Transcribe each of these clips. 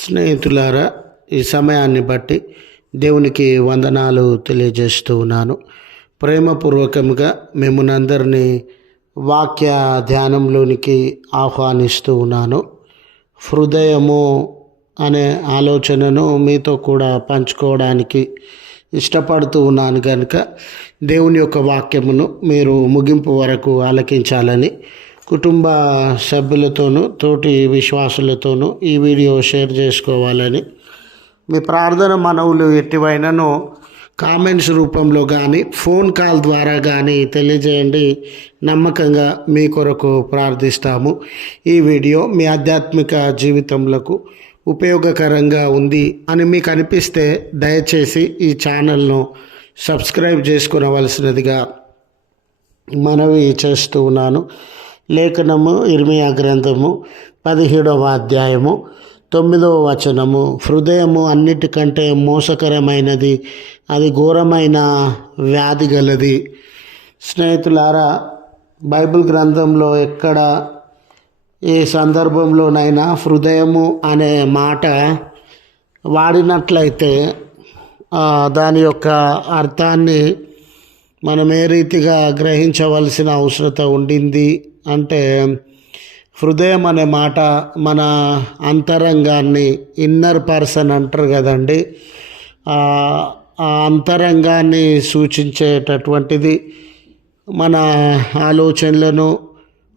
స్నేహితులారా, ఈ సమయాన్ని బట్టి దేవునికి వందనాలు తెలియజేస్తూ ఉన్నాను. ప్రేమపూర్వకంగా మిమ్మల్ని అందరినీ వాక్య ధ్యానంలోనికి ఆహ్వానిస్తూ ఉన్నాను. హృదయము అనే ఆలోచనను మీతో కూడా పంచుకోవడానికి ఇష్టపడుతూ ఉన్నాను కనుక దేవుని యొక్క వాక్యమును మీరు ముగింపు వరకు ఆలకించాలని కుటుంబ సభ్యులతోనూ తోటి విశ్వాసులతోనూ ఈ వీడియో షేర్ చేసుకోవాలని మీ ప్రార్థన మనవులు ఎట్టివైనానో కామెంట్స్ రూపంలో కానీ ఫోన్ కాల్ ద్వారా కానీ తెలియజేయండి. నమ్మకంగా మీ కొరకు ప్రార్థిస్తాము. ఈ వీడియో మీ ఆధ్యాత్మిక జీవితంలో ఉపయోగకరంగా ఉంది అని మీకు అనిపిస్తే దయచేసి ఈ ఛానల్ను సబ్స్క్రైబ్ చేసుకునవలసినదిగా మనవి చేస్తూ ఉన్నాను. లేఖనము ఇర్మియా గ్రంథము 17వ అధ్యాయము 9వ వచనము. హృదయము అన్నిటికంటే మోసకరమైనది, అది ఘోరమైన వ్యాధి గలది. స్నేహితులారా, బైబిల్ గ్రంథంలో ఎక్కడ ఏ సందర్భంలోనైనా హృదయము అనే మాట వాడినట్లయితే దాని యొక్క అర్థాన్ని మనం ఏ రీతిగా గ్రహించవలసిన అవసరత ఉండింది అంటే, హృదయం అనే మాట మన అంతరంగాన్ని, ఇన్నర్ పర్సన్ అంటారు కదండి, ఆ అంతరంగాన్ని సూచించేటటువంటిది. మన ఆలోచనలను,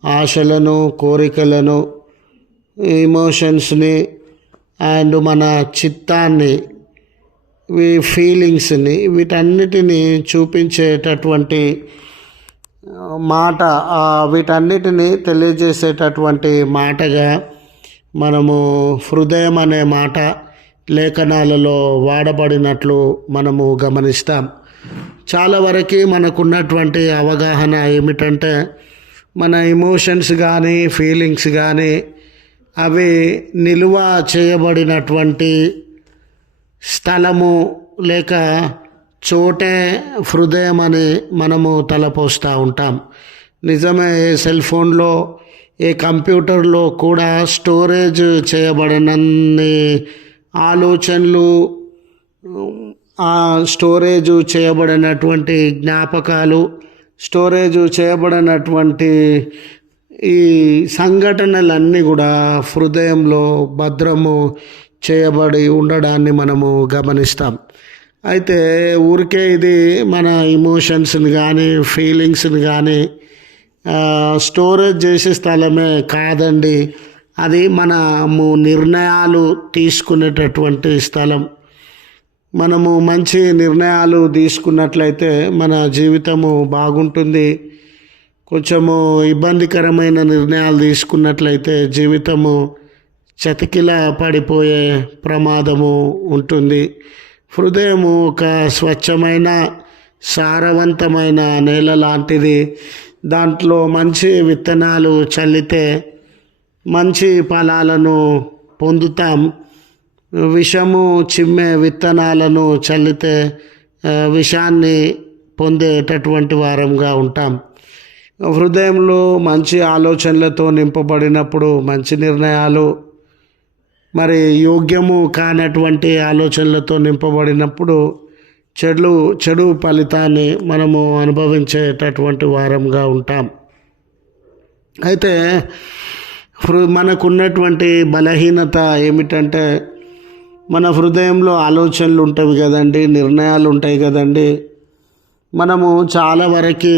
ఆశలను, కోరికలను, ఎమోషన్స్ని అండ్ మన చిత్తాన్ని, ఫీలింగ్స్ని, వీటన్నిటిని చూపించేటటువంటి మాట, వీటన్నిటిని తెలియజేసేటటువంటి మాటగా మనము హృదయం అనే మాట లేఖనాలలో వాడబడినట్లు మనము గమనిస్తాం. చాలా వరకు మనకున్నటువంటి అవగాహన ఏమిటంటే, మన ఎమోషన్స్ కానీ ఫీలింగ్స్ కానీ అవి నిలువ చేయబడినటువంటి స్థలము లేక చోటే హృదయం అని మనము తలపోస్తూ ఉంటాం. నిజమే, ఏ సెల్ ఫోన్లో, ఏ కంప్యూటర్లో కూడా స్టోరేజ్ చేయబడినన్ని ఆలోచనలు, స్టోరేజ్ చేయబడినటువంటి జ్ఞాపకాలు, స్టోరేజ్ చేయబడినటువంటి ఈ సంఘటనలన్నీ కూడా హృదయంలో భద్రము చేయబడి ఉండడాన్ని మనము గమనిస్తాం. అయితే ఊరికే ఇది మన ఎమోషన్స్ని కానీ ఫీలింగ్స్ని కానీ స్టోరేజ్ చేసే స్థలమే కాదండి. అది మనము నిర్ణయాలు తీసుకునేటటువంటి స్థలం. మనము మంచి నిర్ణయాలు తీసుకున్నట్లయితే మన జీవితము బాగుంటుంది. కొంచెము ఇబ్బందికరమైన నిర్ణయాలు తీసుకున్నట్లయితే జీవితము చతికిల పడిపోయే ప్రమాదము ఉంటుంది. హృదయము ఒక స్వచ్ఛమైన, సారవంతమైన నేల లాంటిది. దాంట్లో మంచి విత్తనాలు చల్లితే మంచి ఫలాలను పొందుతాం. విషము చిమ్మే విత్తనాలను చల్లితే విషాన్ని పొందేటటువంటి వారంగా ఉంటాం. హృదయంలో మంచి ఆలోచనలతో నింపబడినప్పుడు మంచి నిర్ణయాలు, మరి యోగ్యము కానటువంటి ఆలోచనలతో నింపబడినప్పుడు చెడు ఫలితాన్ని మనము అనుభవించేటటువంటి వారంగా ఉంటాం. అయితే మనకున్నటువంటి బలహీనత ఏమిటంటే, మన హృదయంలో ఆలోచనలు ఉంటాయి కదండి, నిర్ణయాలు ఉంటాయి కదండి. మనము చాలా వరకు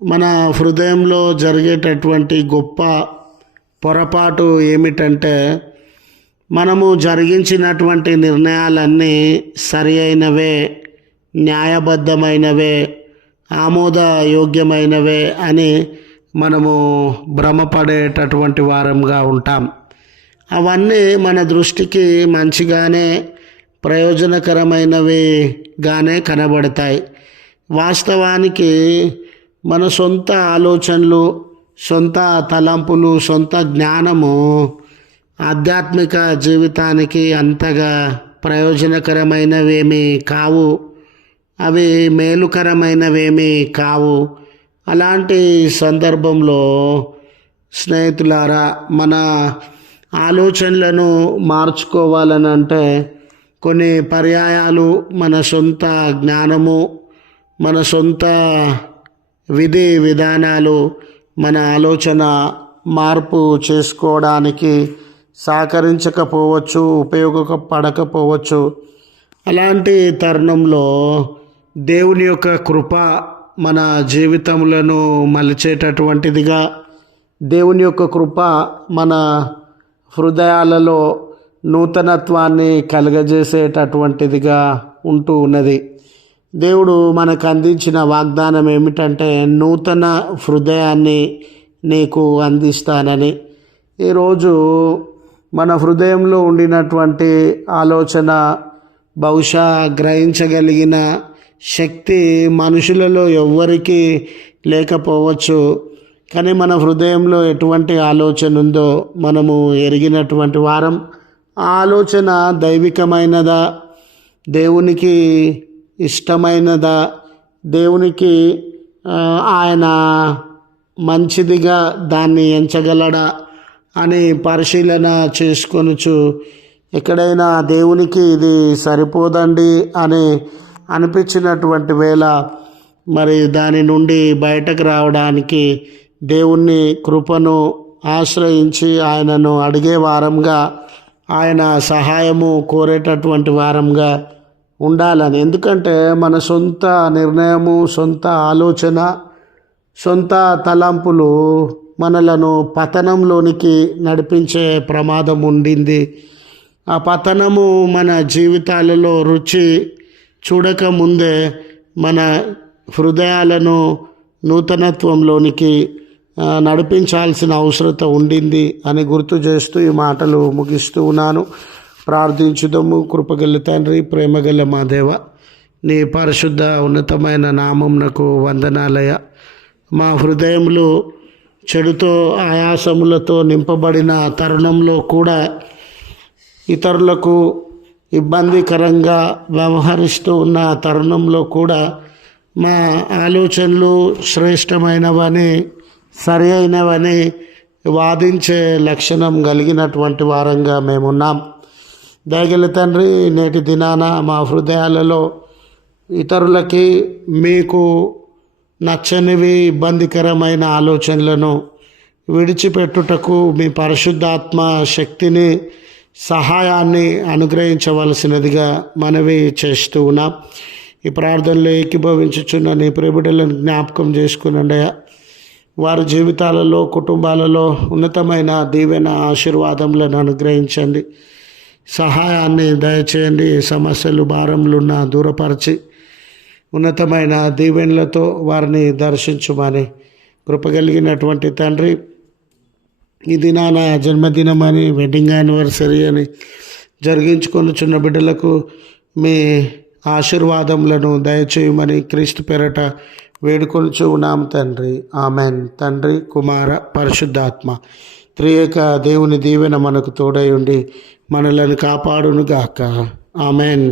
మన హృదయంలో జరిగేటటువంటి గొప్ప పొరపాటు ఏమిటంటే, మనము జరిగించినటువంటి నిర్ణయాలన్నీ సరి అయినవే, న్యాయబద్ధమైనవే, ఆమోదయోగ్యమైనవే అని మనము భ్రమపడేటటువంటి వారంగా ఉంటాం. అవన్నీ మన దృష్టికి మంచిగానే, ప్రయోజనకరమైనవిగానే కనబడతాయి. వాస్తవానికి మన సొంత ఆలోచనలు, సొంత తలంపులు, సొంత జ్ఞానము ఆధ్యాత్మిక జీవితానికి అంతగా ప్రయోజనకరమైనవేమీ కావు. అవి మేలుకరమైనవేమీ కావు. అలాంటి సందర్భంలో స్నేహితులారా, మన ఆలోచనలను మార్చుకోవాలని అంటే కొన్ని పర్యాయాలు మన సొంత జ్ఞానము, మన సొంత విధి విధానాలు మన ఆలోచన మార్పు చేసుకోవడానికి సహకరించకపోవచ్చు, ఉపయోగపడకపోవచ్చు. అలాంటి తరుణంలో దేవుని యొక్క కృప మన జీవితములను మలిచేటటువంటిదిగా, దేవుని యొక్క కృప మన హృదయాలలో నూతనత్వాన్ని కలుగజేసేటటువంటిదిగా ఉంటూ ఉన్నది. దేవుడు మనకు అందించిన వాగ్దానం ఏమిటంటే నూతన హృదయాన్ని నీకు అందిస్తానని. ఈరోజు మన హృదయంలో ఉండినటువంటి ఆలోచన బహుశా గ్రహించగలిగిన శక్తి మనుషులలో ఎవ్వరికీ లేకపోవచ్చు. కానీ మన హృదయంలో ఎటువంటి ఆలోచన ఉందో మనము ఎరిగినటువంటి వారం. ఆ ఆలోచన దైవికమైనదా, దేవునికి ఇష్టమైనదా, దేవునికి ఆయన మంచిదిగా దాన్ని ఎంచగలడా అని పరిశీలన చేసుకొనుచు ఎక్కడైనా దేవునికి ఇది సరిపోదండి అని అనిపించినటువంటి వేళ మరి దాని నుండి బయటకు రావడానికి దేవుని కృపను ఆశ్రయించి ఆయనను అడిగే వారంగా, ఆయన సహాయము కోరేటటువంటి వారంగా ఉండాలని. ఎందుకంటే మన సొంత నిర్ణయము, సొంత ఆలోచన, సొంత తలంపులు మనలను పతనంలోనికి నడిపించే ప్రమాదం ఉండింది. ఆ పతనము మన జీవితాలలో రుచి చూడకముందే మన హృదయాలను నూతనత్వంలోనికి నడిపించాల్సిన అవసరత ఉండింది అని గుర్తు చేస్తూ ఈ మాటలు ముగిస్తూ ఉన్నాను. ప్రార్థించుదాము. కృపగల తండ్రి, ప్రేమగల మా దేవ, నీ పరిశుద్ధ ఉన్నతమైన నామమునకు వందనాలయ. మా హృదయములు చెడుతో ఆయాసములతో నింపబడిన తరుణంలో కూడా ఇతరులకు ఇబ్బందికరంగా వ్యవహరిస్తూ ఉన్న తరుణంలో కూడా మా ఆలోచనలు శ్రేష్టమైనవని, సరి అయినవని వాదించే లక్షణం కలిగినటువంటి వారంగా మేమున్నాం. దయగల తండ్రి, నేటి దినాన మా హృదయాలలో ఇతరులకి మీకు నచ్చనివి, ఇబ్బందికరమైన ఆలోచనలను విడిచిపెట్టుటకు మీ పరిశుద్ధాత్మ శక్తిని, సహాయాన్ని అనుగ్రహించవలసినదిగా మనవి చేస్తూ ఉన్నాం. ఈ ప్రార్థనలో ఏకీభవించుచున్న నీ ప్రియబిడ్డలను జ్ఞాపకం చేసుకునండి. వారి జీవితాలలో, కుటుంబాలలో ఉన్నతమైన దీవెన, ఆశీర్వాదములను అనుగ్రహించండి. సహాయాన్ని దయచేయండి. సమస్యలు, భారములున్న దూరపరిచి ఉన్నతమైన దీవెనలతో వారిని దర్శించుమని కృపగలిగినటువంటి తండ్రి, ఈ దినాన జన్మదినం అని, వెడ్డింగ్ యానివర్సరీ అని జరిగించుకొనుచున్న బిడ్డలకు మీ ఆశీర్వాదములను దయచేయమని క్రీస్తు పేరట వేడుకొనుచు ఉన్నాం తండ్రి. ఆమెన్. తండ్రి, కుమార, పరిశుద్ధాత్మ త్రియేక దేవుని దీవెన మనకు తోడై ఉండి మనలను కాపాడునుగాక. ఆమెన్.